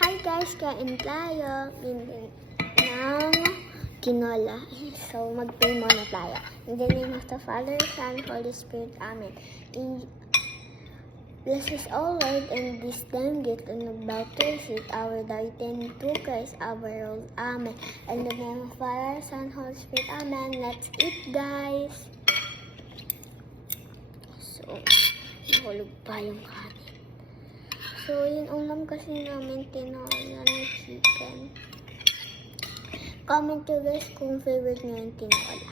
Hi guys, kain tayo ng tinola. So, mag-pray muna tayo. In the name of the Father, Son, Holy Spirit, Amen. Bless us all, Lord, and this time get and about to receive our dietary to Christ our Lord. Amen. In the name of Father, Son, Holy Spirit, Amen. Let's eat, guys. So, nahulog pa yung kanin. So, yung ulam kasi namin, tinola ng chicken. Comment to guys kung favorite nyo yung tinola.